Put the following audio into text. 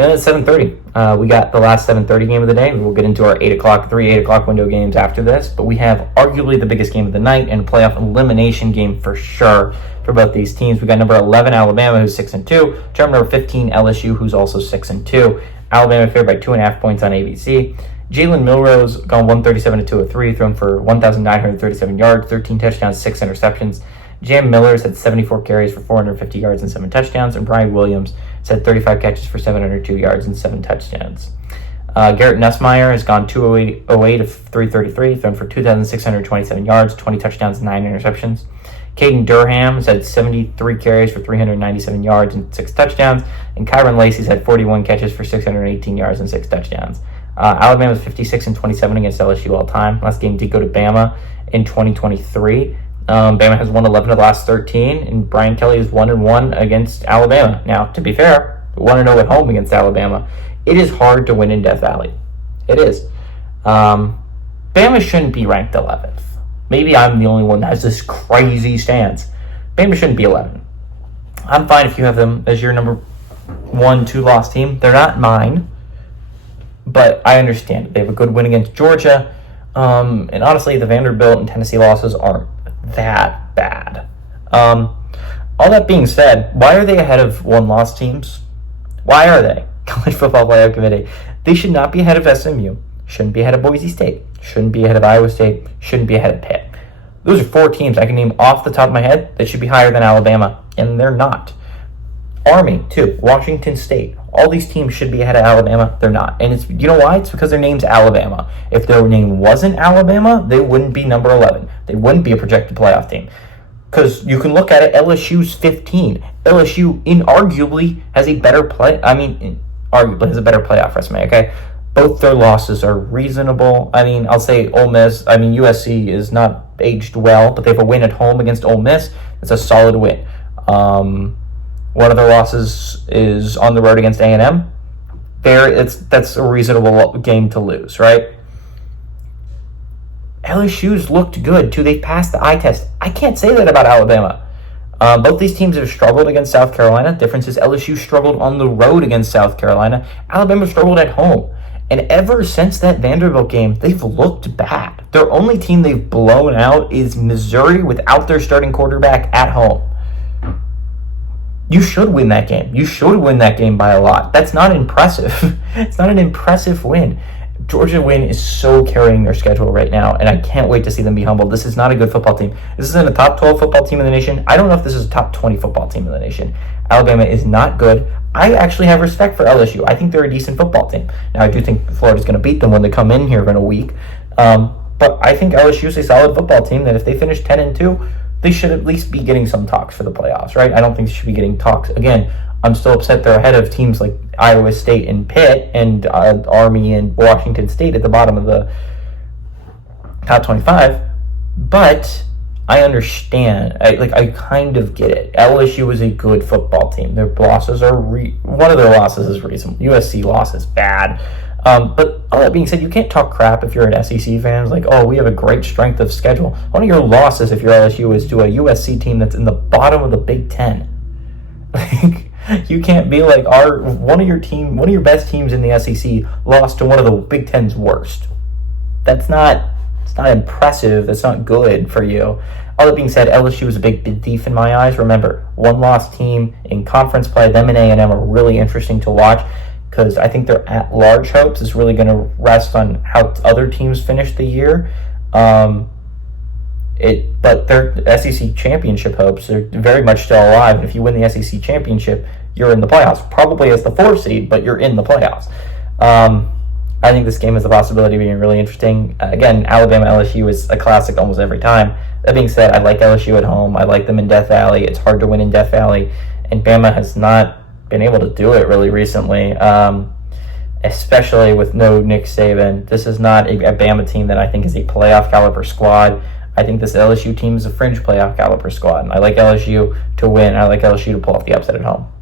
And at 7:30, we got the last 7:30 game of the day. We'll get into our 8 o'clock window games after this. But we have arguably the biggest game of the night and a playoff elimination game for sure for both these teams. We got number 11 Alabama, who's 6-2. Number 15 LSU, who's also 6-2. Alabama favored by 2.5 points on ABC. Jalen Milrose gone 137-203, thrown for 1,937 yards, 13 touchdowns, 6 interceptions. Jam Miller's had 74 carries for 450 yards and 7 touchdowns, and Brian Williams had 35 catches for 702 yards and 7 touchdowns. Garrett Nussmeier has gone 208 of 333, thrown for 2,627 yards, 20 touchdowns, 9 interceptions. Caden Durham has had 73 carries for 397 yards and 6 touchdowns, and Kyron Lacey's had 41 catches for 618 yards and 6 touchdowns. Alabama's 56-27 against LSU all time. Last game did go to Bama in 2023. Bama has won 11 of the last 13, and Brian Kelly is 1-1 against Alabama. Now, to be fair, 1-0 at home against Alabama. It is hard to win in Death Valley. It is. Bama shouldn't be ranked 11th. Maybe I'm the only one that has this crazy stance. Bama shouldn't be 11. I'm fine if you have them as your number 1, 2 loss team. They're not mine, but I understand it. They have a good win against Georgia. And honestly, the Vanderbilt and Tennessee losses aren't that bad. All that being said, why are they ahead of one-loss teams? Why are they? College Football Playoff Committee. They should not be ahead of SMU. Shouldn't be ahead of Boise State. Shouldn't be ahead of Iowa State. Shouldn't be ahead of Pitt. Those are 4 teams I can name off the top of my head that should be higher than Alabama, and they're not. Army, too. Washington State. All these teams should be ahead of Alabama. They're not. And you know why? It's because their name's Alabama. If their name wasn't Alabama, they wouldn't be number 11. They wouldn't be a projected playoff team. Because you can look at it, LSU's 15. LSU inarguably has a better arguably has a better playoff resume, okay? Both their losses are reasonable. I'll say Ole Miss. USC is not aged well, but they have a win at home against Ole Miss. It's a solid win. One of their losses is on the road against A&M. That's a reasonable game to lose, right? LSU's looked good, too. They passed the eye test. I can't say that about Alabama. Both these teams have struggled against South Carolina. Difference is LSU struggled on the road against South Carolina. Alabama struggled at home. And ever since that Vanderbilt game, they've looked bad. Their only team they've blown out is Missouri without their starting quarterback at home. You should win that game. You should win that game by a lot. That's not impressive. It's not an impressive win. Georgia win is so carrying their schedule right now, and I can't wait to see them be humbled. This is not a good football team. This isn't a top 12 football team in the nation. I don't know if this is a top 20 football team in the nation. Alabama is not good. I actually have respect for LSU. I think they're a decent football team. Now, I do think Florida's going to beat them when they come in here in a week. But I think LSU is a solid football team that if they finish 10-2, they should at least be getting some talks for the playoffs, right? I don't think they should be getting talks. Again, I'm still upset they're ahead of teams like Iowa State and Pitt and Army and Washington State at the bottom of the top 25. But I understand. I kind of get it. LSU is a good football team. Their losses are one of their losses is reasonable. USC loss is bad. But all that being said, you can't talk crap if you're an SEC fan. It's like, oh, we have a great strength of schedule. One of your losses, if you're LSU, is to a USC team that's in the bottom of the Big Ten. You can't be like one of your best teams in the SEC lost to one of the Big Ten's worst. It's not impressive. That's not good for you. All that being said, LSU is a big thief in my eyes. Remember, one-loss team in conference play. Them and A&M are really interesting to watch because I think their at-large hopes is really going to rest on how other teams finish the year. But their SEC championship hopes are very much still alive. And if you win the SEC championship, you're in the playoffs. Probably as the 4th seed, but you're in the playoffs. I think this game has the possibility of being really interesting. Again, Alabama-LSU is a classic almost every time. That being said, I like LSU at home. I like them in Death Valley. It's hard to win in Death Valley. And Bama has not been able to do it really recently, especially with no Nick Saban. This is not a Bama team that I think is a playoff caliber squad. I think this LSU team is a fringe playoff caliber squad. And I like LSU to win. I like LSU to pull off the upset at home.